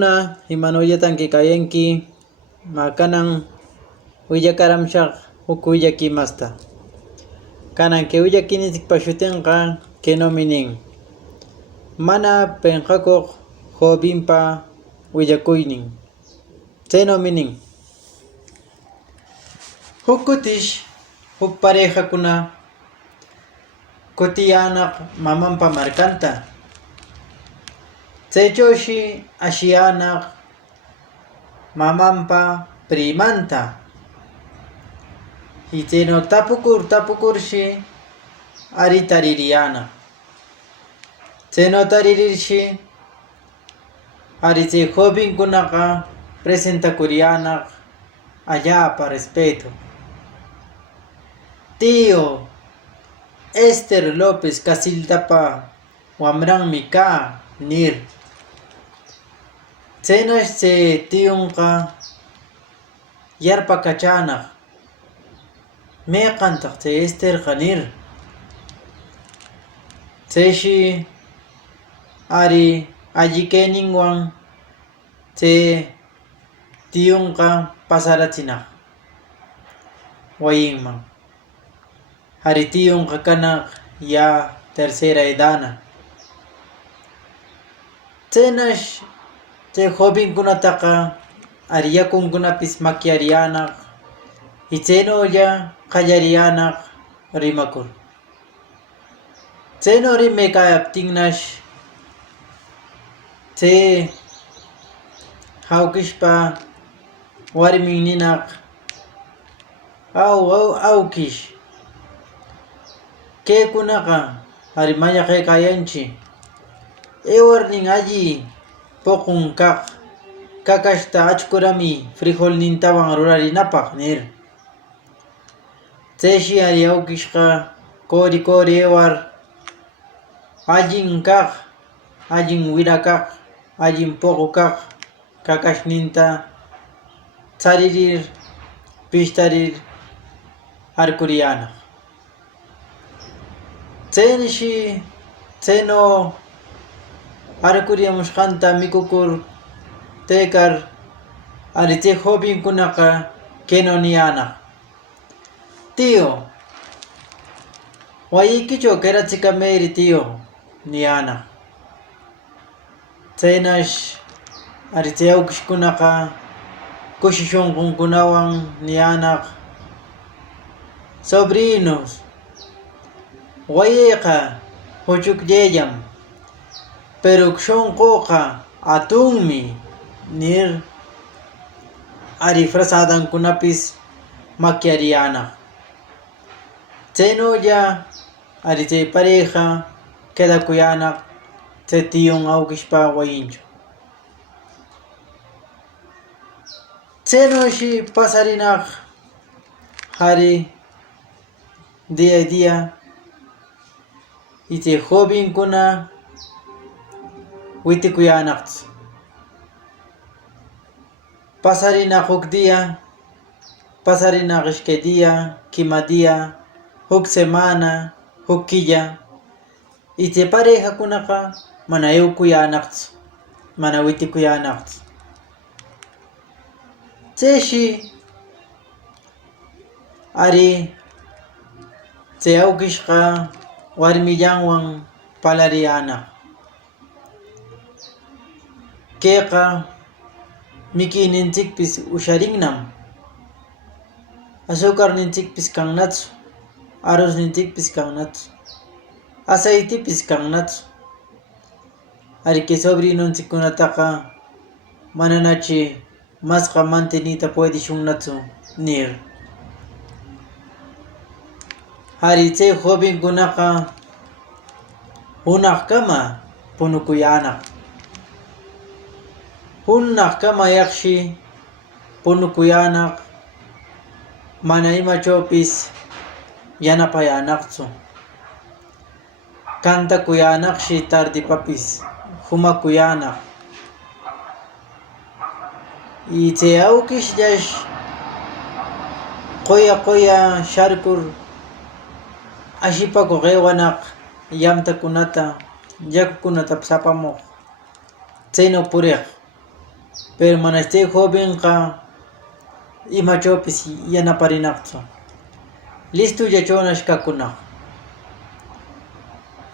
Imanuyatan kikayanki makanan willakaramshaq huk willakimasta. Kanan kay willakinisqa shutinqa kinumi nin: mana pinqakuq jovenpa willakuynin. Chaynawmi nin: huk kutish huk parejakuna kutiyanaq mamanpa markanta. Chaychawshi ashiyanaq mamanpa primanta. Y chayno tapukurshi ari taririyanaq. Chayno taririrshi ari chay jovenkunaqa presentakuryanaq allapa respeto: Tío Esther López Casildapa wamranmi kaa nir. Chaynash chay tiyunqa yarpakachanaq: mayqantaq chay Estherqa nir. Chayshi ari alli kayninwan chay tiyunqa pasarachinaq wayinman. Ari tiyunqa kanaq ya tercera edadna. Chaynash chay jovenkunataqa ari yakunkunapis makyariyanaq y chaynulla qallariyanaq rimakur. Chaynu rimaykayaptinnash chay hawkishpa warmin ninaq: awkish, kaykunaqa ari mañaqaykayanchik ewarnin alli puqun kaq kakashta achkurami frijolnintawan rurarinapaq nir. Chayshi ari awkishqa kuri ewar allin kaq, allin wira kaq, allin puqu kaq kakashninta charirir pishtarir arkuriyanaq. Chaynishi chayno arkuriyamushqanta mikukur taykar ari chay jovenkunaqa kaynu niyanaq: Tío, wayiykichaw qirachikamayri tío niyanaq. Chaynash ari chay awkishkunaqa kushi shunqunkunawan niyanaq: sobrinos, wayayqa huchukllayllam, pero shunquqa hatunmi nir ari frasadankunapis makyariyanaq. Chaynulla ari chay pareja quedakuyanaq chay tiyun awkishpa wayinchaw. Chaynushi pasarinaq ari día a día y chay jovenkuna witikuyanaqchu. Pasarinaq huk día, pasarinaq ishkay día, quima día, huk semana, huk killa, y chay parejakunaqa mana aywakuyanaqchu, mana witikuyanaqchu. Chayshi ari chay awkishqa warmillanwan parariyanaq: kayqa mikuyninchikpis usharinnam, azucarninchikpis kannachu, arrozninchikpis kannachu, aceitepis kannachu. Ari kay sobrinonchikkunataqa mananachi masqa mantenita puedishunnachu nir. Ari chay jovenkunaqa hunaqkama punukuyanaq. Hunaqkamayaqshi punukuyanaq, mana imachawpis yanapayanaqchu. Kantakuyanaqshi tardipapis humakuyanaq. Y chay awkishllash quya sharkur ashipakuq aywanaq llamtakunata, yakukunata apamuq chayno puriq. pero mana chay jovenqa imachawpis yanaparinaqchu. Listo yachawnach kakunaq.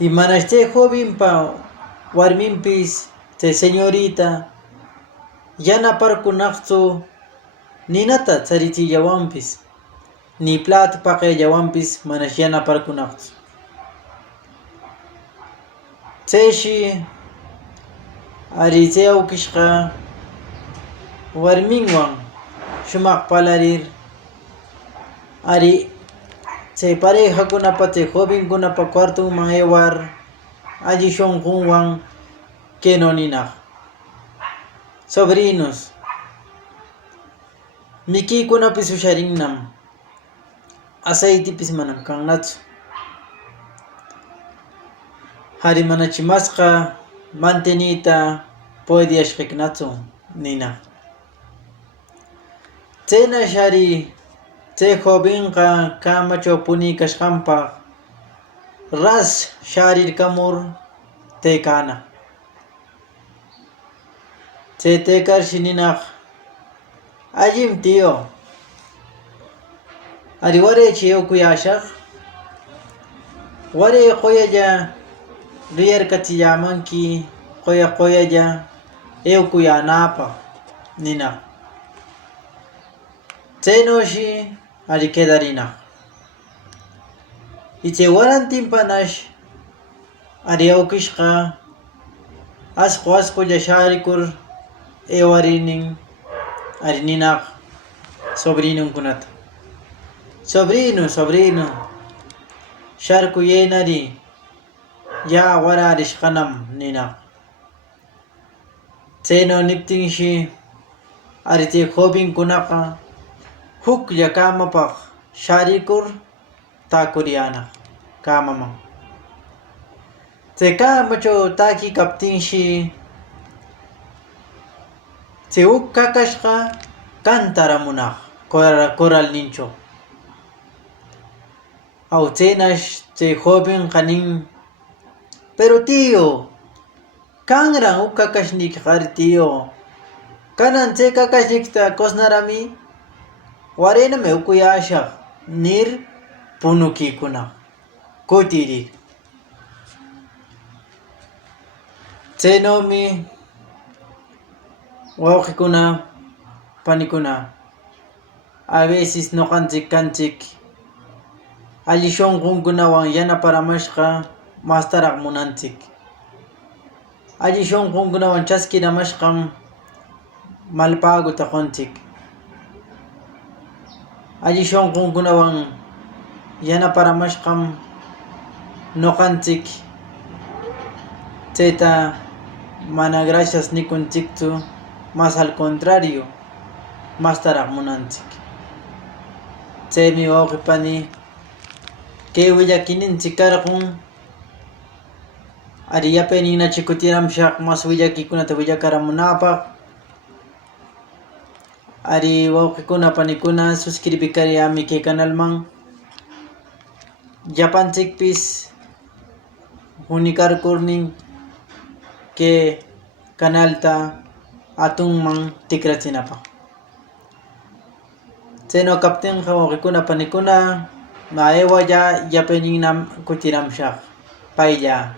Y mana chay jovenpa warminpis chay señorita yanaparkunaqchu ninata charichillawanpis ni plato paqayllawanpis manash yanaparkunaqchu. Chayshi ari chay awkishqa warminwan shumaq parlarir ari chay parejakunapa chay jovenkunapa cuartonman aywar alli shunqunwan kaynu ninaq: sobrinos, mikuykunapis usharinnam, aceitepis manam kannachu, ari mana chimasqa mantenita puediyashqakunachu ninaq. Chaynash ari chay jovenqa kamachaw puñuykashqanpaq ras sharirkamur taykanaq. Chay taykarshi ninaq: allim tío, ari waraychi yaykuyashaq, waray quyalla riyarkachillamanki quyalla yaykuyanapaq ninaq. Chaynushi ari quedarinaq. Y chay warantinpanash ari awkishqa asqulla sharikur aywarinin ari ninaq sobrinunkunata: sobrino, sharkuyaynari ya wararishqanam ninaq. Chaynu niptinshi ari chay jovenkunaqa huklla kamapaq sharikur takuryanaq kamaman. Chay kamachaw takiykaptinshi chay huk kakashqa kantaramunaq corralninchaw. Aw chaynash chay jovenqa nin: pero tío, kanran huk kakashnikiqa tío, kanan chay kakashnikita cosnarami waraynami ukuyashaq nir punukuykunaq kutirik. Chaynawmi wawqikuna panikuna a veces ñuqanchik kanchik alli shunqunkunawan yanaparamashqa mastaraq munanchik. Alli shunqunkunawan chaskiramashqam malpaguta qunchik. Alli shunqunkunawan yanaparamashqam ñuqanchik chayta mana gracias nikunchikchu, mas al contrario mastaraq munanchik. Chaymi wawqipani kay willakininchik karqun ari yapayninnachi kutiramshaq mas willakikunata willakaramunapaq. Ari wawqikuna panikuna suscribikariyami kay canalman. Llapanchikpis unikarkurnin kay canalta atunman tikrachinapaq. Chaynu kaptinqa wawqikuna panikuna aywalla yapayninnam kutiramshaq paylla.